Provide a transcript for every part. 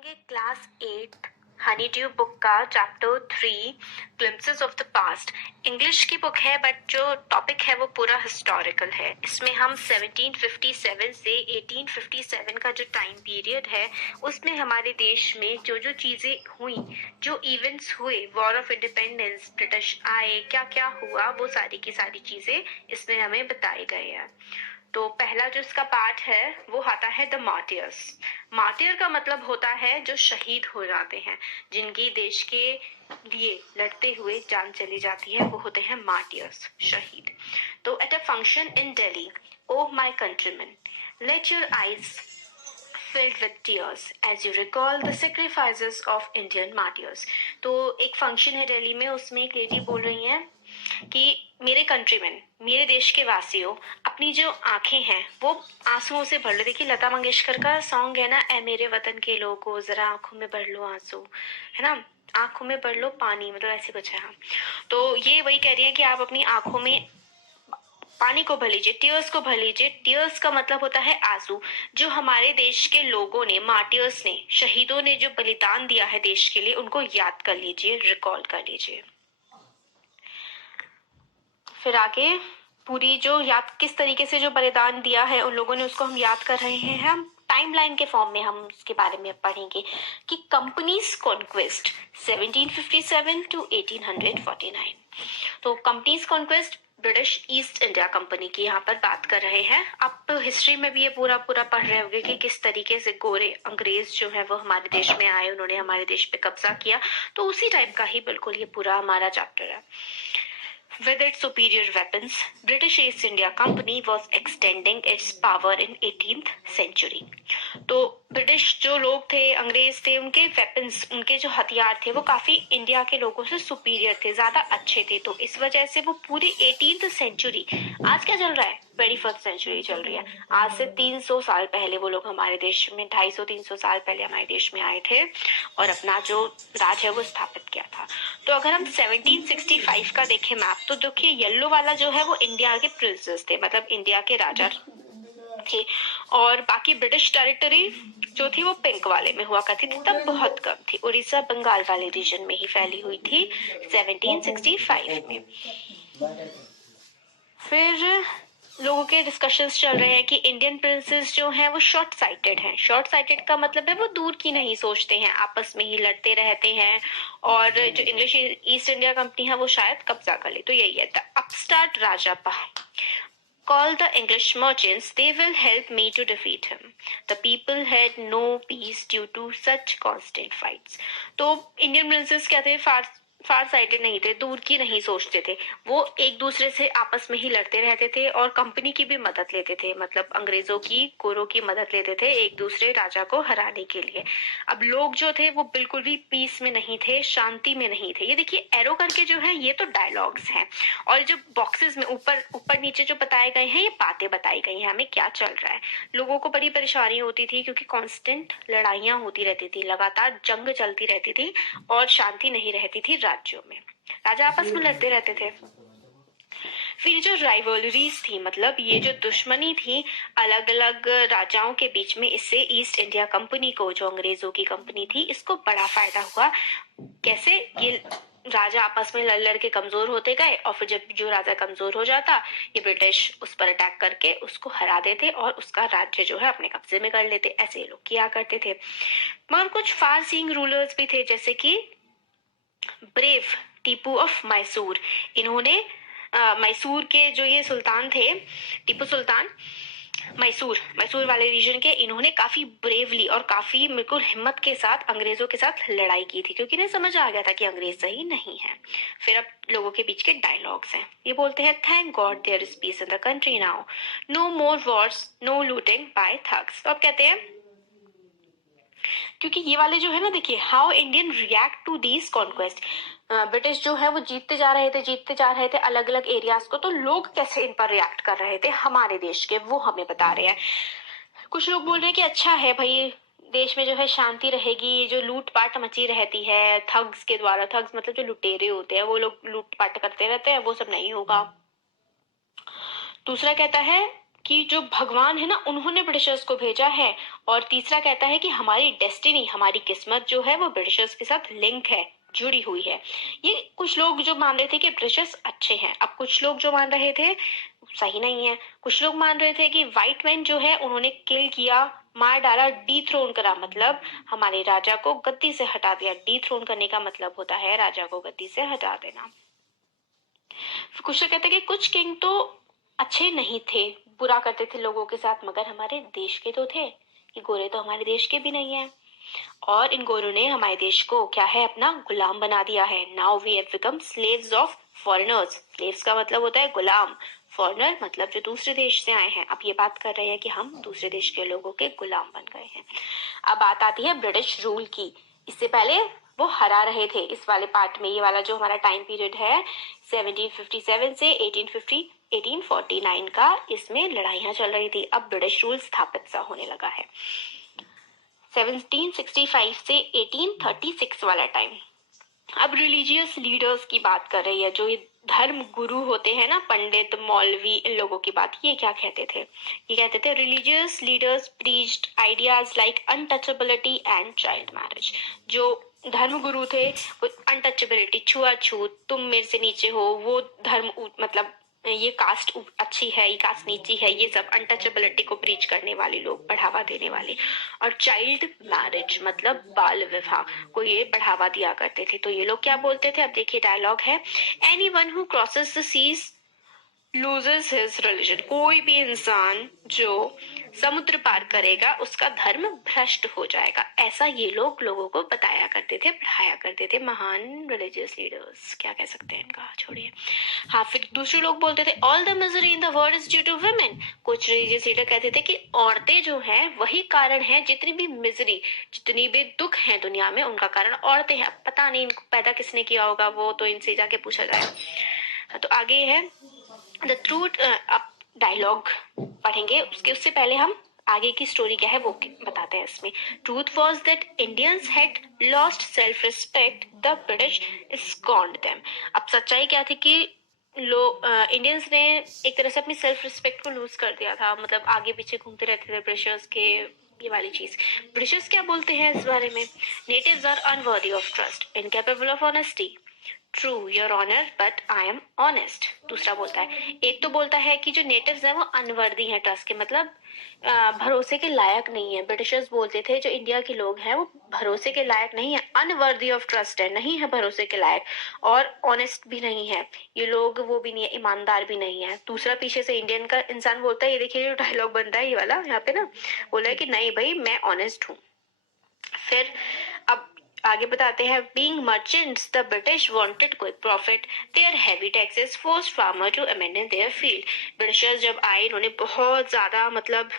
पढ़ेंगे class 8 Honey due book का chapter 3 glimpses of the past. English की बुक है बट जो टॉपिक है वो पूरा हिस्टोरिकल है। इसमें हम 1757 से 1857 का जो टाइम पीरियड है उसमें हमारे देश में जो जो चीज़ें हुई, जो इवेंट्स हुए, वॉर ऑफ इंडिपेंडेंस, ब्रिटिश आए, क्या क्या हुआ, वो सारी की सारी चीज़ें इसमें हमें बताए गए हैं। तो पहला जो इसका पार्ट है वो आता है द मार्टियर्स। मार्टियर का मतलब होता है जो शहीद हो जाते हैं, जिनकी देश के लिए लड़ते हुए जान चली जाती है, वो होते हैं मार्टियर्स, शहीद। तो at a function in Delhi, oh my countryman, let your eyes filled with tears as you recall the sacrifices of Indian martyrs। तो एक फंक्शन है दिल्ली में, उसमें एक लेडी बोल रही हैं कि मेरे कंट्रीमैन, मेरे देश के वासियों, अपनी जो आंखें हैं वो आंसुओं से भर लो। देखिए लता मंगेशकर का सॉन्ग है ना, ए मेरे वतन के लोगों जरा आंखों में भर लो आंसू, है ना, आंखों में भर लो पानी, मतलब ऐसे कुछ है। हाँ, तो ये वही कह रही है कि आप अपनी आंखों में पानी को भर लीजिए, टीयर्स को भर लीजिए। टीयर्स का मतलब होता है आंसू। जो हमारे देश के लोगों ने, मार्टियर्स ने, शहीदों ने जो बलिदान दिया है देश के लिए, उनको याद कर लीजिए, रिकॉल कर लीजिए। फिर आगे पूरी जो याद, किस तरीके से जो बलिदान दिया है उन लोगों ने, उसको हम याद कर रहे हैं। हम टाइमलाइन के फॉर्म में हम उसके बारे में पढ़ेंगे कि कंपनीज कॉन्क्वेस्ट 1757 टू 1849। तो companies conquest British east India company की यहाँ पर बात कर रहे हैं। आप हिस्ट्री में भी ये पूरा पूरा पढ़ रहे होंगे कि किस तरीके से गोरे अंग्रेज जो है वो हमारे देश में आए, उन्होंने हमारे देश पे कब्जा किया। तो उसी टाइप का ही बिल्कुल ये पूरा हमारा चैप्टर है। With its superior weapons, British East India Company was extending its power in 18th century। तो ब्रिटिश जो लोग थे, अंग्रेज थे, उनके वेपन्स, उनके जो हथियार थे वो काफी इंडिया के लोगों से सुपीरियर थे, ज्यादा अच्छे थे। तो इस वजह से वो पूरी 18th सेंचुरी, आज क्या चल रहा है, 21st सेंचुरी चल रही है, आज से 300 साल पहले वो लोग हमारे देश में, 250-300 साल पहले हमारे देश में आए थे और अपना जो राज है वो स्थापित किया था। तो अगर हम 1765 का देखें मैप, तो देखिए येलो वाला जो है वो इंडिया के प्रिंसेस थे, मतलब इंडिया के राजा थे, और बाकी ब्रिटिश टेरिटरी जो थी वो पिंक वाले में हुआ करती थी, तब बहुत कम थी, उड़ीसा बंगाल वाले रीजन में ही फैली हुई थी 1765 में। फिर लोगों के डिस्कशंस चल रहे हैं कि इंडियन प्रिंसेस जो हैं वो शॉर्ट साइटेड हैं। शॉर्ट साइटेड का मतलब है वो दूर की नहीं सोचते हैं, आपस में ही लड़ते रहते हैं, और जो इंग्लिश ईस्ट इंडिया कंपनी है वो शायद कब्जा कर ले। तो यही है, द अपस्टार्ट राजापा call the English merchants, they will help me to defeat him. The people had no peace due to such constant fights। तो इंडियन प्रिंसेस क्या थे, फार साइडेड नहीं थे, दूर की नहीं सोचते थे, वो एक दूसरे से आपस में ही लड़ते रहते थे और कंपनी की भी मदद लेते थे, मतलब अंग्रेजों की, गोरों की मदद लेते थे एक दूसरे राजा को हराने के लिए। अब लोग जो थे वो बिल्कुल भी पीस में नहीं थे, शांति में नहीं थे। ये देखिए एरो करके जो है ये तो डायलॉग्स हैं, और जो बॉक्सेस में ऊपर ऊपर नीचे जो बताए गए हैं ये बातें बताई गई हैं हमें क्या चल रहा है। लोगों को बड़ी परेशानी होती थी क्योंकि कांस्टेंट लड़ाइयां होती रहती थी, लगातार जंग चलती रहती थी और शांति नहीं रहती थी राज्यों में, राजा आपस में लड़ते रहते थे। फिर जो राइवलरीज थी, मतलब ये जो दुश्मनी थी अलग अलग राजाओं के बीच में, इससे ईस्ट इंडिया कंपनी को, जो अंग्रेजों की कंपनी थी, इसको बड़ा फायदा हुआ। कैसे, ये राजा आपस में लड़ लड़ के कमजोर होते गए, और फिर जब जो राजा कमजोर हो जाता, ये ब्रिटिश उस पर अटैक करके उसको हरा देते और उसका राज्य जो है अपने कब्जे में कर लेते। ऐसे लोग किया करते थे। मगर कुछ फार सीइंग रूलर्स भी थे, जैसे कि ब्रेव टीपू ऑफ मैसूर। इन्होंने मैसूर के जो ये सुल्तान थे, टीपू सुल्तान, मैसूर वाले रीजन के, इन्होंने काफी ब्रेवली और काफी बिल्कुल हिम्मत के साथ अंग्रेजों के साथ लड़ाई की थी, क्योंकि इन्हें समझ आ गया था कि अंग्रेज सही नहीं है। फिर अब लोगों के बीच के डायलॉग्स हैं, ये बोलते हैं, thank God there is peace in the country now, no more wars, no looting by thugs. तो अब कहते हैं, क्योंकि ये वाले जो है ना, देखिए how Indian react to these conquest, British जो है वो जीतते जा रहे थे अलग अलग एरियाज को, तो लोग कैसे इन पर रिएक्ट कर रहे थे हमारे देश के, वो हमें बता रहे हैं। कुछ लोग बोल रहे हैं कि अच्छा है भाई, देश में जो है शांति रहेगी, जो लूटपाट मची रहती है थग्स के द्वारा, थग्स मतलब जो लुटेरे होते हैं, वो लोग लूटपाट करते रहते हैं, वो सब नहीं होगा। दूसरा कहता है कि जो भगवान है ना उन्होंने ब्रिटिशर्स को भेजा है, और तीसरा कहता है कि हमारी डेस्टिनी, हमारी किस्मत जो है वो ब्रिटिशर्स के साथ लिंक है, जुड़ी हुई है। ये कुछ लोग जो मान रहे थे कि ब्रिटिशर्स अच्छे हैं, अब कुछ लोग जो मान रहे थे सही नहीं है। कुछ लोग मान रहे थे कि व्हाइट मैन जो है उन्होंने किल किया, मार डाला, डीथ्रोन करा, मतलब हमारे राजा को गद्दी से हटा दिया। डीथ्रोन करने का मतलब होता है राजा को गद्दी से हटा देना। कुछ लोग कहते हैं कि कुछ किंग तो अच्छे नहीं थे, बुरा करते थे लोगों के साथ, मगर हमारे देश के तो थे। ये गोरे तो हमारे देश के भी नहीं है, और इन गोरों ने हमारे देश को क्या है, अपना गुलाम बना दिया है। Now we have become slaves of foreigners. Slaves का मतलब होता है गुलाम, फॉरेनर मतलब जो दूसरे देश से आए हैं। अब ये बात कर रहे हैं कि हम दूसरे देश के लोगों के गुलाम बन गए हैं। अब बात आती है ब्रिटिश रूल की। इससे पहले वो हरा रहे थे इस वाले पार्ट में। ये वाला जो हमारा टाइम पीरियड है 1757 से 1849 का, इसमें लड़ाइयां चल रही थी। अब ब्रिटिश रूल स्थापित सा होने लगा है। 1765 से 1836 वाला टाइम। अब रिलीजियस लीडर्स की बात कर रही है, जो ये धर्म गुरु होते हैं ना, पंडित, मौलवी, इन लोगों की बात। ये क्या कहते थे? ये कहते थे religious leaders preached ideas like untouchability and child marriage. जो धर्म गुरु थे वो अनटचेबिलिटी, छुआछूत, तुम मेरे से नीचे हो, वो धर्म मतलब ये कास्ट अच्छी है, ये कास्ट नीची है, ये सब अनटचेबिलिटी को प्रीच करने वाले लोग, बढ़ावा देने वाले। और चाइल्ड मैरिज मतलब बाल विवाह को ये बढ़ावा दिया करते थे। तो ये लोग क्या बोलते थे? अब देखिए डायलॉग है, anyone who crosses the seas loses his religion. कोई भी इंसान जो समुद्र पार करेगा उसका धर्म भ्रष्ट हो जाएगा। ऐसा ये लोग लोगों को बताया करते थे, पढ़ाया करते थे। महान रिलीजियस लीडर्स, क्या कह सकते हैं इनका, छोड़िए। हाँ, फिर दूसरे लोग बोलते थे all the misery in the world is due to women. कुछ रिलीजियस लीडर कहते थे कि औरतें जो हैं वही कारण है, जितनी भी मिजरी, जितनी भी दुख है दुनिया में, उनका कारण औरतें हैं। पता नहीं इनको पैदा किसने किया होगा, वो तो इनसे जाके पूछा जाए। तो आगे है द ट्रूथ। अब डायलॉग पढ़ेंगे, उससे पहले हम आगे की स्टोरी क्या है वो बताते हैं इसमें। Truth was that Indians had lost self respect, the British scorned them. अब सच्चाई क्या थी कि इंडियंस ने एक तरह से अपनी सेल्फ रिस्पेक्ट को लूज कर दिया था, मतलब आगे पीछे घूमते रहते थे ब्रिटिशर्स के। ये वाली चीज ब्रिटिशर्स क्या बोलते हैं इस बारे में? Natives are unworthy of trust, incapable of honesty. True your honour but I am honest. दूसरा बोलता है, एक तो बोलता है कि जो नेटिव्स हैं वो अनवर्दी हैं ट्रस्ट के, मतलब भरोसे के लायक नहीं है। ब्रिटिशर्स बोलते थे जो इंडिया के लोग हैं वो भरोसे के लायक नहीं है, अनवर्दी ऑफ ट्रस्ट है, नहीं है भरोसे के लायक, और ऑनेस्ट भी नहीं है ये लोग, वो भी नहीं है, ईमानदार भी नहीं है। दूसरा पीछे से इंडियन का इंसान बोलता है, ये देखिए जो डायलॉग बनता है ये वाला यहाँ पे ना, बोला है कि नहीं भाई मैं ऑनेस्ट हूँ। फिर अब आगे बताते हैं, being merchants the British wanted quick profit, their heavy taxes forced farmer to abandon their field. Britishers जब आए इन्होंने बहुत ज्यादा मतलब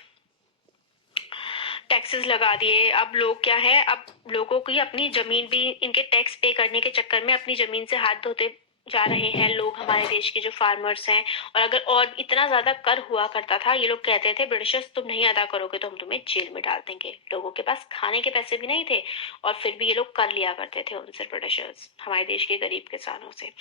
टैक्सेस लगा दिए। अब लोग क्या है, अब लोगों की अपनी जमीन भी, इनके टैक्स पे करने के चक्कर में अपनी जमीन से हाथ धोते जा रहे हैं लोग, हमारे देश के जो फार्मर्स हैं। और अगर और इतना ज्यादा कर हुआ करता था, ये लोग कहते थे ब्रिटिशर्स तुम नहीं अदा करोगे तो हम तुम्हें जेल में डाल देंगे। लोगों के पास खाने के पैसे भी नहीं थे, और फिर भी ये लोग कर लिया करते थे उनसे, ब्रिटिशर्स, हमारे देश के गरीब किसानों से।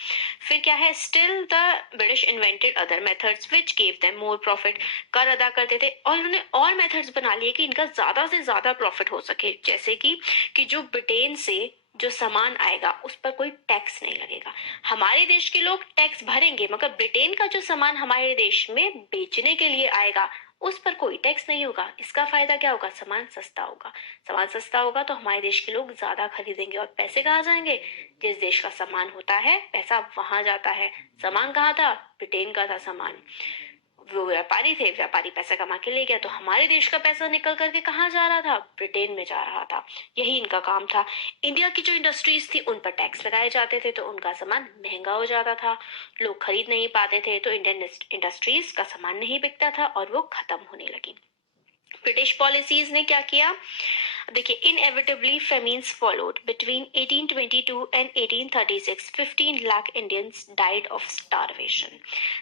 फिर क्या है, still the British invented other methods which gave them more profit. कर अदा करते थे और इन्होंने और मेथड्स बना लिए कि इनका ज्यादा से ज्यादा प्रॉफिट हो सके। जैसे कि जो ब्रिटेन से जो सामान आएगा उस पर कोई टैक्स नहीं लगेगा। हमारे देश के लोग टैक्स भरेंगे, मगर ब्रिटेन का जो सामान हमारे देश में बेचने के लिए आएगा उस पर कोई टैक्स नहीं होगा। इसका फायदा क्या होगा? सामान सस्ता होगा। सामान सस्ता होगा तो हमारे देश के लोग ज्यादा खरीदेंगे, और पैसे कहाँ जाएंगे? जिस देश का सामान होता है पैसा वहां जाता है। सामान कहाँ था? ब्रिटेन का था सामान। वो व्यापारी थे, व्यापारी पैसा कमा के ले गया, तो हमारे देश का पैसा निकल करके कहाँ जा रहा था? ब्रिटेन में जा रहा था। यही इनका काम था। इंडिया की जो इंडस्ट्रीज थी उन पर टैक्स लगाए जाते थे, तो उनका सामान महंगा हो जाता था, लोग खरीद नहीं पाते थे, तो इंडियन इंडस्ट्रीज का सामान नहीं बिकता था और वो खत्म होने लगी। ब्रिटिश पॉलिसीज ने क्या किया? देखिए, inevitably famines followed between 1822 and 1836। 15 lakh Indians died of starvation.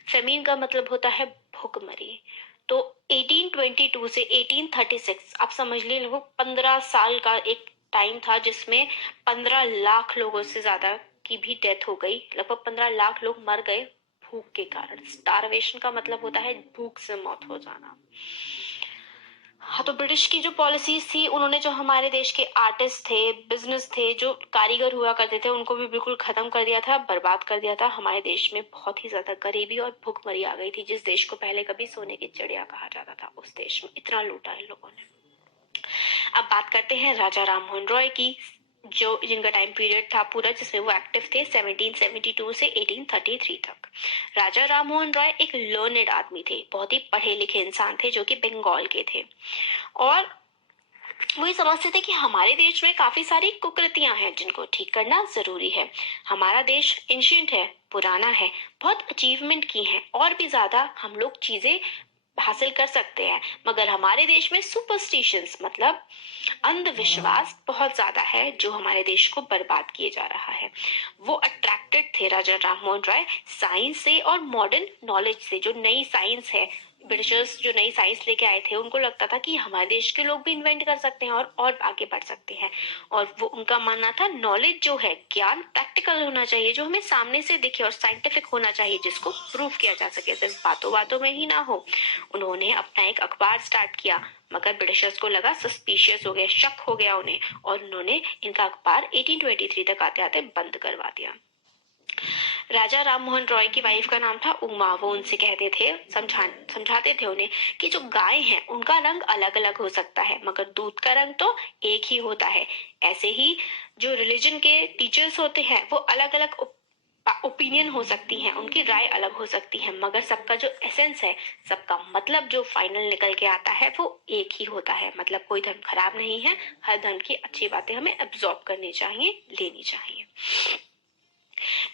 Famine का मतलब होता है भूखमरी। तो 1822 से 1836 आप समझ लीजिए लगभग 15 साल का एक टाइम था, जिसमें 15 लाख लोगों से ज्यादा की भी डेथ हो गई। लगभग 15 लाख लोग मर गए भूख के कारण। स्टारवेशन का मतलब होता है भूख से मौत हो जाना। हाँ, तो ब्रिटिश की जो पॉलिसीज थी, उन्होंने जो हमारे देश के आर्टिस्ट थे, बिजनेस थे, जो कारीगर हुआ करते थे, उनको भी बिल्कुल खत्म कर दिया था, बर्बाद कर दिया था। हमारे देश में बहुत ही ज्यादा गरीबी और भुखमरी आ गई थी। जिस देश को पहले कभी सोने की चिड़िया कहा जाता था, उस देश में इतना लूटा इन लोगों ने। अब बात करते हैं राजा राममोहन रॉय की, जो जिनका टाइम पीरियड था पूरा जिसमें वो एक्टिव थे 1772 से 1833 तक। राजा राममोहन रॉय एक लर्नेड आदमी थे, बहुत ही पढ़े लिखे इंसान थे, जो कि बंगाल के थे। और वो ये समझते थे कि हमारे देश में काफी सारी कुकृतियां हैं जिनको ठीक करना जरूरी है। हमारा देश एंशिएंट है, पुराना है, बहुत अचीवमेंट की है, और भी ज्यादा हम लोग चीजें हासिल कर सकते हैं, मगर हमारे देश में सुपरस्टिशंस मतलब अंधविश्वास बहुत ज्यादा है, जो हमारे देश को बर्बाद किए जा रहा है। वो अट्रैक्टेड थे राजा राममोहन राय साइंस से और मॉडर्न नॉलेज से। जो नई साइंस है, ब्रिटिशर्स जो नई साइंस लेके आए थे, उनको लगता था कि हमारे देश के लोग भी इन्वेंट कर सकते हैं और आगे बढ़ सकते हैं। और वो उनका मानना था नॉलेज जो है, ज्ञान प्रैक्टिकल होना चाहिए, जो हमें सामने से दिखे, और साइंटिफिक होना चाहिए, जिसको प्रूव किया जा सके, सिर्फ बातों बातों में ही ना हो। उन्होंने अपना एक अखबार स्टार्ट किया, मगर ब्रिटिशर्स को लगा सस्पिशियस हो गए, शक हो गया उन्हें, और उन्होंने इनका अखबार 1823 तक आते आते बंद करवा दिया। राजा राममोहन रॉय की वाइफ का नाम था उमा। वो उनसे कहते थे, समझाते थे उन्हें कि जो गाय है उनका रंग अलग अलग हो सकता है, मगर दूध का रंग तो एक ही होता है। ऐसे ही जो रिलीजन के टीचर्स होते हैं, वो अलग अलग ओपिनियन हो सकती हैं, उनकी राय अलग हो सकती है, मगर सबका जो एसेंस है, सबका मतलब जो फाइनल निकल के आता है, वो एक ही होता है। मतलब कोई धर्म खराब नहीं है, हर धर्म की अच्छी बातें हमें एब्जॉर्ब करनी चाहिए, लेनी चाहिए।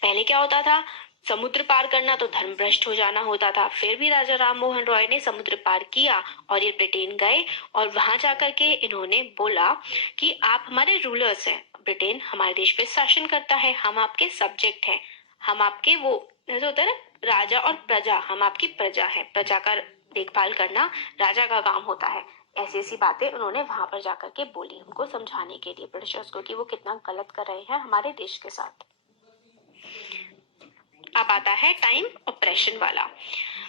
पहले क्या होता था, समुद्र पार करना तो धर्म भ्रष्ट हो जाना होता था। फिर भी राजा राममोहन रॉय ने समुद्र पार किया और ये ब्रिटेन गए, और वहां जाकर के इन्होंने बोला कि आप हमारे रूलर्स हैं, ब्रिटेन हमारे देश पे शासन करता है, हम आपके सब्जेक्ट हैं, हम आपके वो जैसे होता है ना, राजा और प्रजा, हम आपकी प्रजा है, प्रजा का देखभाल करना राजा का काम होता है। ऐसी ऐसी बातें उन्होंने वहां पर जाकर के बोली, उनको समझाने के लिए ब्रिटिशर्स को कि वो कितना गलत कर रहे हैं हमारे देश के साथ। अब आता है टाइम ऑपरेशन वाला।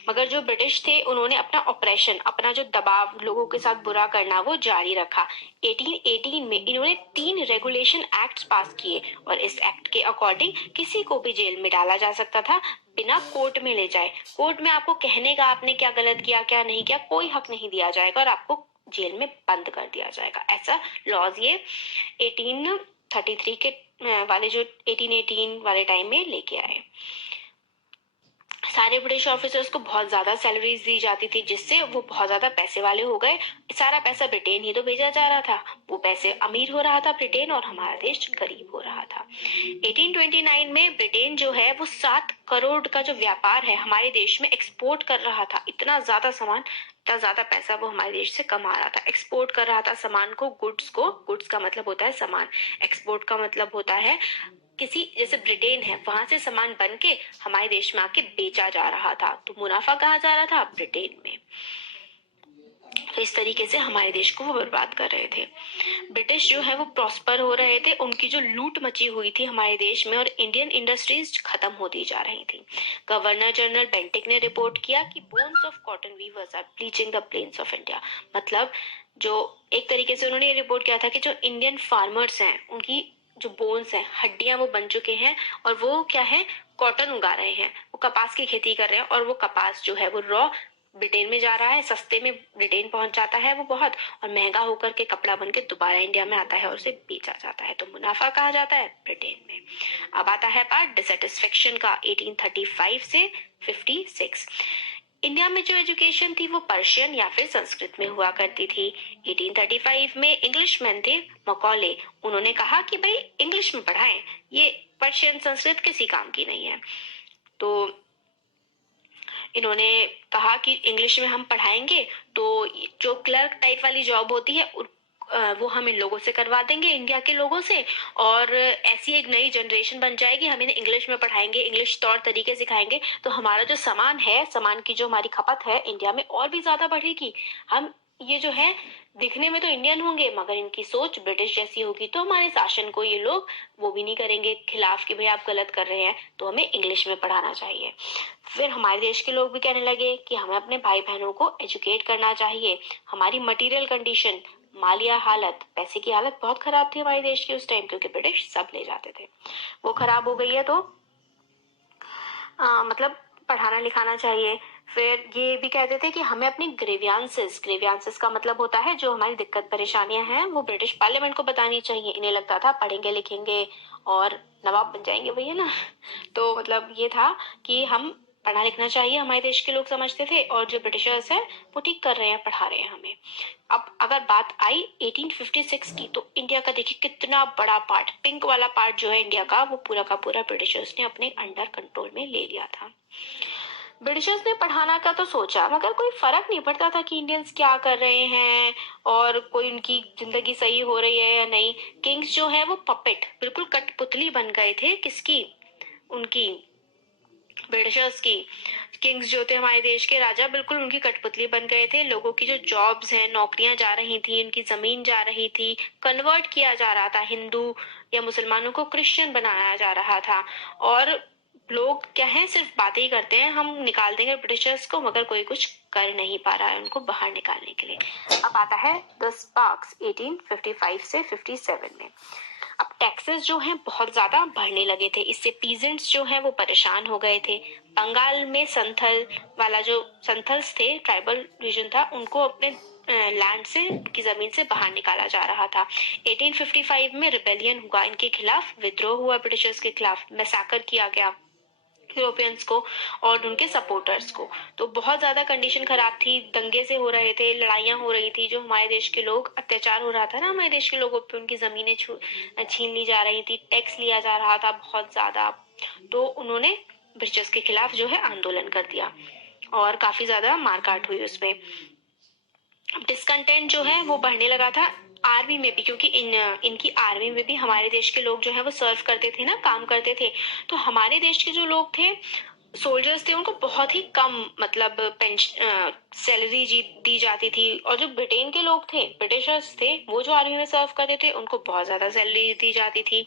मगर जो ब्रिटिश थे, उन्होंने अपना ऑपरेशन, अपना जो दबाव लोगों के साथ बुरा करना, वो जारी रखा। 1818 में इन्होंने 3 रेगुलेशन एक्ट्स पास किए, और इस एक्ट के अकॉर्डिंग किसी को भी जेल में डाला जा सकता था बिना कोर्ट में ले जाए। कोर्ट में आपको कहने का आपने क्या गलत किया क्या नहीं किया कोई हक नहीं दिया जाएगा, और आपको जेल में बंद कर दिया जाएगा। ऐसा लॉज ये 1833 के वाले जो 1818 वाले टाइम में लेके आए। सारे ब्रिटिश ऑफिसर्स को बहुत ज्यादा सैलरीज दी जाती थी, जिससे वो बहुत ज्यादा पैसे वाले हो गए। सारा पैसा ब्रिटेन ही तो भेजा जा रहा था, वो पैसे अमीर हो रहा था ब्रिटेन, और हमारा देश गरीब हो रहा था। 1829 में ब्रिटेन जो है वो 7 करोड़ का जो व्यापार है हमारे देश में एक्सपोर्ट कर रहा था। इतना ज्यादा सामान, इतना ज्यादा पैसा वो हमारे देश से कमा रहा था, एक्सपोर्ट कर रहा था सामान को, गुड्स का मतलब होता है सामान, एक्सपोर्ट का मतलब होता है किसी, जैसे ब्रिटेन है, वहां से सामान बन के हमारे देश में आके बेचा जा रहा था, तो मुनाफा कहाँ जा रहा था, ब्रिटेन में। तो इस तरीके से हमारे देश को वो बर्बाद कर रहे थे। ब्रिटिश जो है वो प्रॉस्पर हो रहे थे, उनकी जो लूट मची हुई थी हमारे देश में, और इंडियन इंडस्ट्रीज खत्म होती जा रही थी। गवर्नर जनरल बेंटिक ने रिपोर्ट किया कि bones of cotton weavers are bleaching the plains of India. मतलब जो एक तरीके से उन्होंने ये रिपोर्ट किया था कि जो इंडियन फार्मर्स हैं, उनकी जो बोन्स हैं, हड्डियां वो बन चुके हैं, और वो क्या है, कॉटन उगा रहे हैं, वो कपास की खेती कर रहे हैं, और वो कपास जो है वो रॉ ब्रिटेन में जा रहा है, सस्ते में ब्रिटेन पहुंच जाता है वो बहुत, और महंगा होकर के कपड़ा बन के दोबारा इंडिया में आता है और उसे बेचा जाता है, तो मुनाफा कहा जाता है ब्रिटेन में। अब आता है पार्ट डिससेटिस्फेक्शन का, 1835 से 56। इंडिया में जो एजुकेशन थी वो पर्शियन या फिर संस्कृत में हुआ करती थी। 1835 में इंग्लिशमैन थे मकॉले, उन्होंने कहा कि भाई इंग्लिश में पढ़ाएं, ये पर्शियन संस्कृत किसी काम की नहीं है। तो इन्होंने कहा कि इंग्लिश में हम पढ़ाएंगे तो जो क्लर्क टाइप वाली जॉब होती है वो हम इन लोगों से करवा देंगे, इंडिया के लोगों से, और ऐसी एक नई जनरेशन बन जाएगी, हम इन्हें इंग्लिश में पढ़ाएंगे, इंग्लिश तौर तरीके सिखाएंगे, तो हमारा जो सामान है, सामान की जो हमारी खपत है इंडिया में और भी ज्यादा बढ़ेगी, हम ये जो है दिखने में तो इंडियन होंगे मगर इनकी सोच ब्रिटिश जैसी होगी, तो हमारे शासन को ये लोग वो भी नहीं करेंगे खिलाफ कि भाई आप गलत कर रहे हैं, तो हमें इंग्लिश में पढ़ाना चाहिए। फिर हमारे देश के लोग भी कहने लगे कि हमें अपने भाई बहनों को एजुकेट करना चाहिए। हमारी मटेरियल कंडीशन, मालिया हालत, पैसे की हालत बहुत खराब थी हमारे देश की उस टाइम, क्योंकि ब्रिटिश सब ले जाते थे, वो खराब हो गई है, तो मतलब पढ़ाना लिखाना चाहिए। फिर ये भी कहते थे कि हमें अपनी ग्रीवियांसेस, ग्रीवियांसेस का मतलब होता है जो हमारी दिक्कत परेशानियां हैं वो ब्रिटिश पार्लियामेंट को बतानी चाहिए। इन्हें लगता था पढ़ेंगे लिखेंगे और नवाब बन जाएंगे भैया ना। तो मतलब ये था कि हम पढ़ना लिखना चाहिए, हमारे देश के लोग समझते थे, और जो ब्रिटिशर्स हैं वो ठीक कर रहे हैं, पढ़ा रहे हैं हमें। अब अगर बात आई 1856 की, तो इंडिया का देखिए कितना बड़ा पार्ट, पिंक वाला पार्ट जो है इंडिया का, वो पूरा का पूरा ब्रिटिशर्स ने अपने अंडर कंट्रोल में ले लिया था। ब्रिटिशर्स ने पढ़ाना का तो सोचा मगर कोई फर्क नहीं पड़ता था कि इंडियंस क्या कर रहे हैं और कोई उनकी जिंदगी सही हो रही है या नहीं। किंग्स जो है वो पपेट, बिल्कुल कठपुतली बन गए थे, किसकी? उनकी, ब्रिटिशर्स की। किंग्स जो थे हमारे देश के राजा, बिल्कुल उनकी कठपुतली बन गए थे। लोगों की जो जॉब्स हैं, नौकरियां जा रही थी, उनकी जमीन जा रही थी, कन्वर्ट किया जा रहा था, हिंदू या मुसलमानों को क्रिश्चियन बनाया जा रहा था। और लोग क्या है, सिर्फ बातें ही करते हैं, हम निकाल देंगे ब्रिटिशर्स को, मगर कोई कुछ कर नहीं पा रहा है उनको बाहर निकालने के लिए। अब आता है द स्पार्क्स 1855 से 57 में। अब टैक्सेस जो हैं बहुत ज्यादा बढ़ने लगे थे, इससे पीजेंट्स जो हैं वो परेशान हो गए थे। बंगाल में संथल वाला जो संथल्स थे, ट्राइबल रीजन था, उनको अपने लैंड से, की जमीन से बाहर निकाला जा रहा था। 1855 में रिबेलियन हुआ, इनके खिलाफ विद्रोह हुआ, ब्रिटिशर्स के खिलाफ मैसाकर किया गया यूरोपियंस को और उनके सपोर्टर्स को। तो बहुत ज्यादा कंडीशन खराब थी, दंगे से हो रहे थे, लड़ाइयां हो रही थी, जो हमारे देश के लोग, अत्याचार हो रहा था ना हमारे देश के लोगों पे, उनकी जमीनें छीन ली जा रही थी, टैक्स लिया जा रहा था बहुत ज्यादा। तो उन्होंने ब्रिटिशर्स के खिलाफ जो है आंदोलन कर दिया और काफी ज्यादा मारकाट हुई उसमें। डिस्कंटेंट जो है वो बढ़ने लगा था आर्मी में भी, क्योंकि इनकी आर्मी में भी हमारे देश के लोग जो है वो सर्व करते थे ना, काम करते थे। तो हमारे देश के जो लोग थे, सोल्जर्स थे, उनको बहुत ही कम मतलब पेंशन, सैलरी दी जाती थी। और जो ब्रिटेन के लोग थे, ब्रिटिशर्स थे, वो जो आर्मी में सर्व करते थे, उनको बहुत ज्यादा सैलरी दी जाती थी।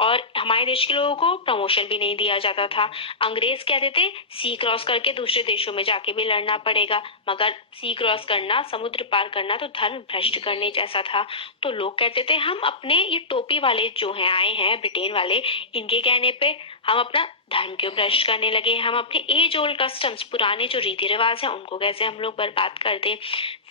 और हमारे देश के लोगों को प्रमोशन भी नहीं दिया जाता था। अंग्रेज कहते थे सी क्रॉस करके दूसरे देशों में जाके भी लड़ना पड़ेगा, मगर सी क्रॉस करना, समुद्र पार करना तो धर्म भ्रष्ट करने जैसा था। तो लोग कहते थे हम अपने ये टोपी वाले जो हैं आए हैं ब्रिटेन वाले, इनके कहने पे हम अपना धर्म क्यों भ्रष्ट करने लगे, हम अपने एज ओल्ड कस्टम्स, पुराने जो रीति रिवाज हैं उनको कैसे हम लोग बर्बाद कर दें।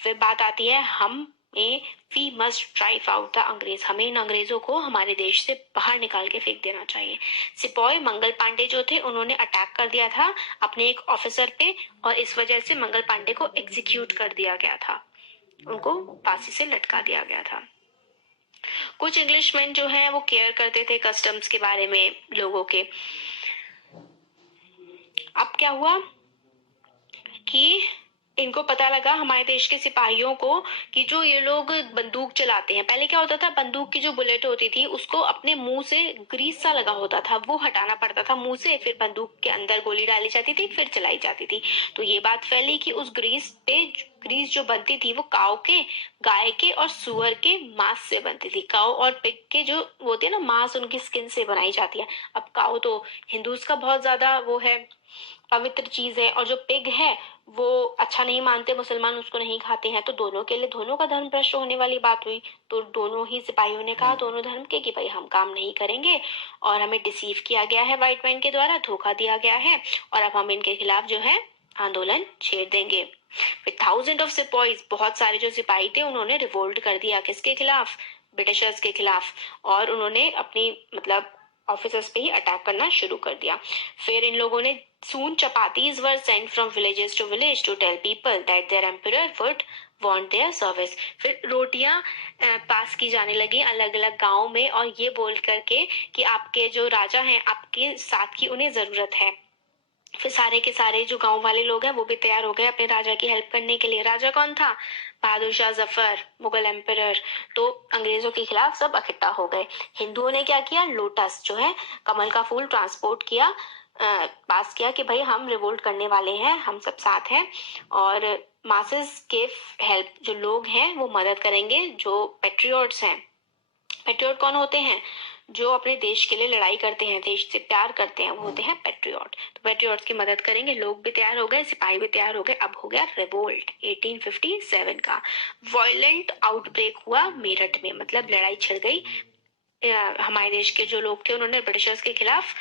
फिर बात आती है हम we must drive out the Angrez, हमें इन अंग्रेजों को हमारे देश से बाहर निकाल के फेंक देना चाहिए। सिपाही मंगल पांडे जो थे, उन्होंने अटैक कर दिया था अपने एक ऑफिसर पे, और इस वजह से मंगल पांडे को एग्जीक्यूट कर दिया गया था, उनको फांसी से लटका दिया गया था। कुछ इंग्लिशमैन जो हैं वो केयर करते थे कस्टम्स के बारे में लोगों के। अब क्या हुआ कि इनको पता लगा हमारे देश के सिपाहियों को कि जो ये लोग बंदूक चलाते हैं, पहले क्या होता था, बंदूक की जो बुलेट होती थी उसको अपने मुंह से ग्रीस सा लगा होता था, वो हटाना पड़ता था मुंह से, फिर बंदूक के अंदर गोली डाली जाती थी, फिर चलाई जाती थी। तो ये बात फैली कि उस ग्रीस जो बनती थी वो काऊ के, गाय के और सुअर के मांस से बनती थी। काऊ और पिग के जो होते हैं ना मांस, उनकी स्किन से बनाई जाती है। अब काऊ तो हिंदूज का बहुत ज्यादा वो है, पवित्र चीज है, और जो पिग है वो अच्छा नहीं मानते, मुसलमान उसको नहीं खाते हैं, तो दोनों के लिए दोनों का धर्म भ्रष्ट होने वाली बात हुई। तो दोनों ही सिपाहियों ने कहा, दोनों धर्म के, कि भाई हम काम नहीं करेंगे और हमें डिसीव किया गया है व्हाइट मैन के द्वारा, धोखा दिया गया है, और अब हम इनके खिलाफ जो है आंदोलन छेड़ देंगे। फिर थाउजेंड ऑफ सिपाहीज, बहुत सारे जो सिपाही थे, उन्होंने रिवोल्ट कर दिया, किसके खिलाफ? ब्रिटिशर्स के खिलाफ। और उन्होंने अपनी मतलब ऑफिसर्स पे ही अटैक करना शुरू कर दिया। फिर इन लोगों ने soon chapatis were sent from villages to village to tell people that their emperor would want their service। फिर रोटियां पास की जाने लगी अलग अलग गांव में, और ये बोल करके कि आपके जो राजा हैं आपके साथ की उन्हें जरूरत है। फिर सारे के सारे जो गांव वाले लोग हैं वो भी तैयार हो गए अपने राजा की हेल्प करने के लिए। राजा कौन था? बहादुर शाह जफर, मुगल एम्परर। तो अंग्रेजों के खिलाफ सब इकट्ठा हो गए। हिंदुओं ने क्या किया, लोटस जो है कमल का फूल ट्रांसपोर्ट किया, पास किया कि भाई हम रिवोल्ट करने वाले हैं, हम सब साथ हैं, और मासेस गिव हेल्प, जो लोग हैं वो मदद करेंगे। जो पेट्रियट्स हैं, पेट्रियट कौन होते हैं? जो अपने देश के लिए लड़ाई करते हैं, देश से प्यार करते हैं, वो होते हैं पेट्रियट। तो पेट्रियट्स की मदद करेंगे। लोग भी तैयार हो गए, सिपाही भी तैयार हो गए। अब हो गया रिवोल्ट 1857 का। वायलेंट आउटब्रेक हुआ मेरठ में, मतलब लड़ाई छिड़ गई। हमारे देश के जो लोग थे उन्होंने ब्रिटिशर्स के खिलाफ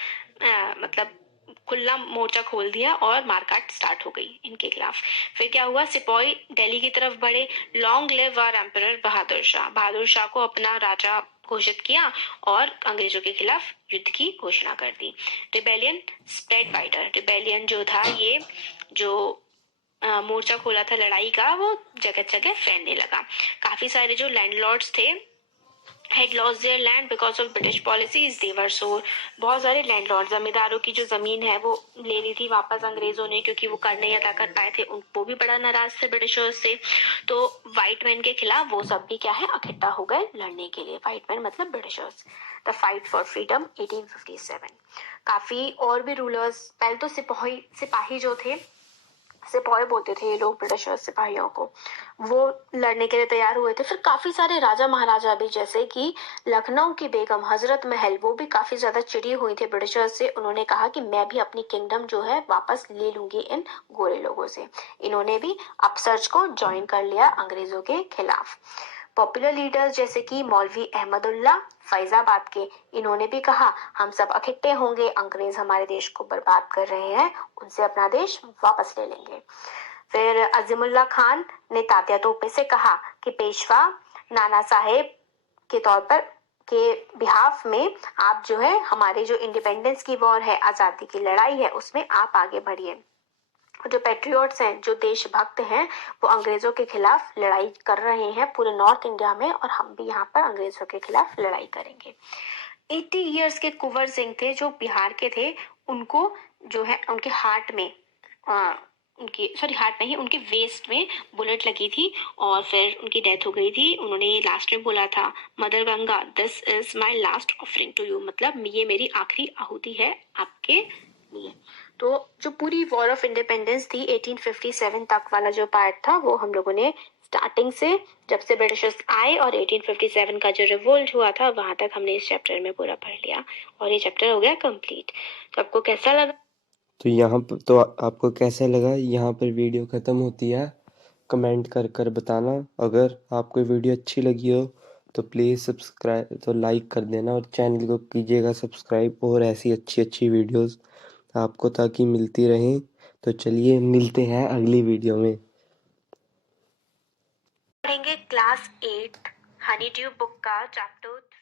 मतलब खुला मोर्चा खोल दिया और मारकाट स्टार्ट हो गई इनके खिलाफ। फिर क्या हुआ, सिपाही दिल्ली की तरफ बढ़े। Long live our emperor Bahadur Shah, Bahadur Shah को अपना राजा घोषित किया और अंग्रेजों के खिलाफ युद्ध की घोषणा कर दी। रिबेलियन स्प्रेड वाइडर, रिबेलियन जो था, ये जो मोर्चा खोला था लड़ाई का, वो जगह जगह फैलने लगा। काफी सारे जो लैंडलॉर्ड्स थे had lost their land because of British policies. They were so, बहुत सारे लैंडलॉर्ड, जमींदारों की जो जमीन है वो ले ली थी वापस अंग्रेजों ने, क्योंकि वो कर नहीं अदा कर पाए थे। उनको भी बड़ा नाराज थे ब्रिटिशर्स से। तो व्हाइट मैन के खिलाफ वो सब भी क्या है, इकट्ठा हो गए लड़ने के लिए। व्हाइट मैन मतलब Britishers. The fight for freedom 1857। काफी और भी रूलर्स, पहले तो सिपाही जो थे, सिपाही बोलते थे ये लोग ब्रिटिशर्स सिपाहियों को, वो लड़ने के लिए तैयार हुए थे। फिर काफी सारे राजा महाराजा भी, जैसे कि लखनऊ की बेगम हजरत महल, वो भी काफी ज्यादा चिड़ी हुई थी ब्रिटिशर्स से। उन्होंने कहा कि मैं भी अपनी किंगडम जो है वापस ले लूंगी इन गोरे लोगों से। इन्होंने भी अपसर्च को ज्वाइन कर लिया अंग्रेजों के खिलाफ। पॉपुलर लीडर्स जैसे कि मौलवी अहमदुल्ला फैजाबाद के, इन्होंने भी कहा हम सब इकट्ठे होंगे, अंग्रेज हमारे देश को बर्बाद कर रहे हैं, उनसे अपना देश वापस ले लेंगे। फिर अजीमुल्ला खान ने तात्या तोपे से कहा कि पेशवा नाना साहेब के तौर पर के बिहाफ में आप जो है हमारे जो इंडिपेंडेंस की वॉर है, आजादी की लड़ाई है, उसमें आप आगे बढ़िए। जो पेट्रियट्स हैं, जो देशभक्त हैं, वो अंग्रेजों के खिलाफ लड़ाई कर रहे हैं पूरे नॉर्थ इंडिया में, और हम भी यहाँ पर अंग्रेजों के खिलाफ लड़ाई करेंगे। 80 ईयर्स के कुंवर सिंह थे जो बिहार के थे। उनको जो है उनके हार्ट में उनकी हार्ट नहीं, उनके वेस्ट में बुलेट लगी थी और फिर उनकी डेथ हो गई थी। उन्होंने लास्ट में बोला था, mother Ganga this is my last offering to you, मतलब ये मेरी आखिरी आहुति है आपके लिए। तो जो पूरी वॉर ऑफ इंडिपेंडेंस थी 1857 तक वाला जो पार्ट था, वो हम लोगों ने स्टार्टिंग से, जब से ब्रिटिशर्स आए और 1857 का जो रिवोल्ट हुआ था, वहां तक हमने इस चैप्टर में पूरा पढ़ लिया और ये चैप्टर हो गया कंप्लीट। तो आपको कैसा लगा? तो यहाँ पर तो आपको कैसा लगा? यहाँ पर वीडियो ख़त्म होती है। कमेंट कर कर बताना। अगर आपको वीडियो अच्छी लगी हो तो प्लीज़ सब्सक्राइब, तो लाइक कर देना और चैनल को कीजिएगा सब्सक्राइब, और ऐसी अच्छी अच्छी वीडियोस आपको ताकि मिलती रहें। तो चलिए मिलते हैं अगली वीडियो में। पढ़ेंगे क्लास 8 हनी ड्यू बुक का चैप्टर